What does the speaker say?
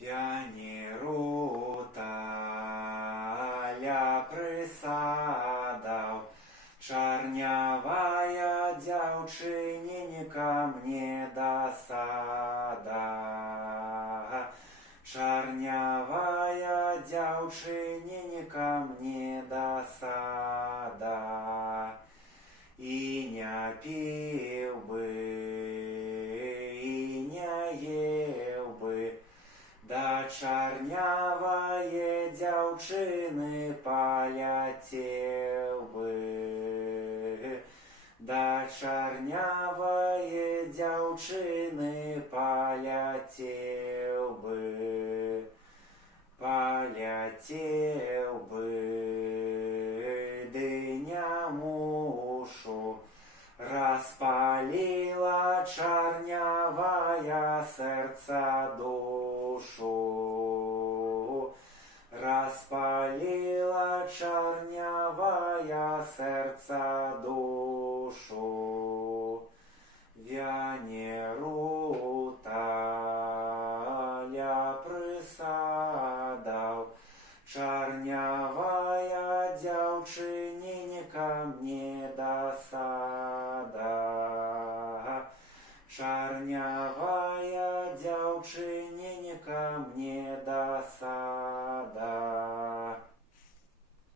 Вянеру таля прысадаў, чарнявая дзяўчыненька мне дасада. Чарнявая дзяўчыненька мне дасада. І не піў бы, і не еў бы, да чарнявае дзяўчыны паляцеў бы. Да чарнявае дзяўчыны паляцеў бы. Паляцеў бы, ды не мушу. Распалила чарнявая сэрца душу. Распалила чарнявая сэрца душу. Вянеру таля прысадаў, чарнявая дзяўчыненька мне дасада. Чарнявая дзяўчыненька мне дасада.